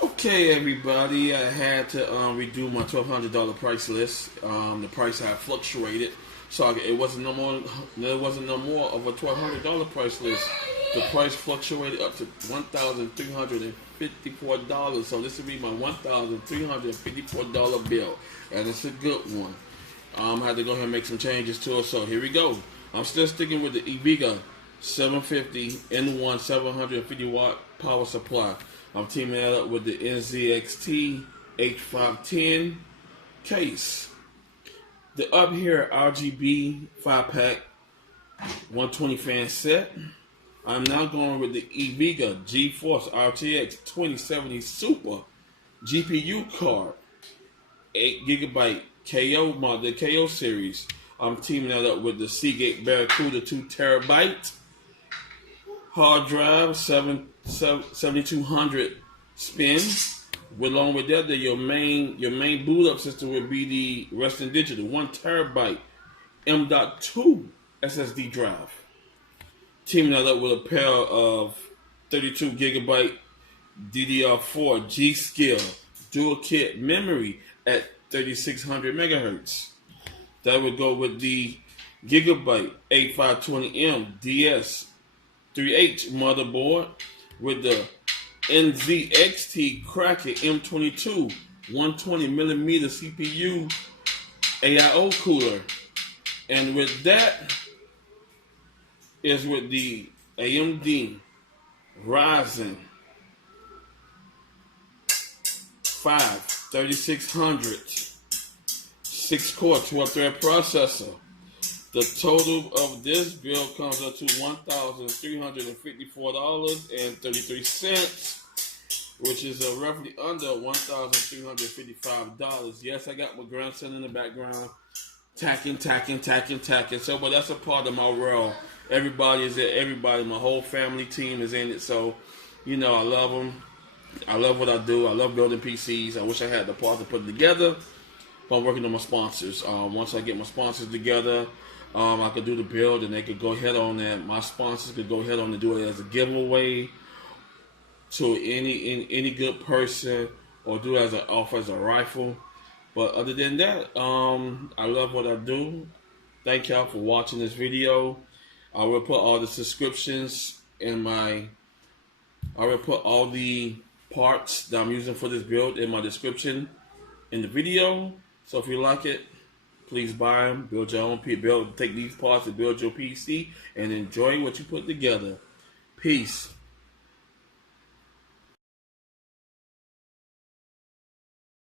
Okay, everybody, I had to redo my $1,200 price list. The price had fluctuated, so it wasn't no more. There wasn't no more of a $1,200 price list. The price fluctuated up to $1,354. So this will be my $1,354 bill, and it's a good one. I had to go ahead and make some changes to it. So here we go. I'm still sticking with the EVGA 750 N1 750 watt power supply. I'm teaming that up with the NZXT H510 case. The Uphere RGB 5-pack 120 fan set. I'm now going with the EVGA GeForce RTX 2070 Super GPU card. 8 Gigabyte KO model, the KO series. I'm teaming that up with the Seagate Barracuda 2 terabyte hard drive, 7200 spin. Along with that, your main boot up system would be the Western Digital 1 terabyte M.2 SSD drive. Teaming that up with a pair of 32 gigabyte DDR4 G-Skill dual kit memory at 3600 megahertz. That would go with the Gigabyte B450M-DS3H motherboard with the NZXT Kraken M22 120mm CPU AIO cooler. And with that is with the AMD Ryzen 3600 6-core 12-thread processor. The total of this bill comes up to $1,354.33, which is roughly under $1,355. Yes, I got my grandson in the background tacking. So, but that's a part of my world. Everybody is there. Everybody, my whole family team is in it. So, I love them. I love what I do. I love building PCs. I wish I had the parts to put it together. But I'm working on my sponsors. Once I get my sponsors together, I could do the build, and they could go ahead on that. My sponsors could go ahead on and do it as a giveaway to any good person, or do it as an offer as a rifle. But other than that, I love what I do. Thank y'all for watching this video. I will put all the subscriptions in I will put all the parts that I'm using for this build in my description in the video. So if you like it, please buy them, build your own PC, take these parts and build your PC, and enjoy what you put together. Peace.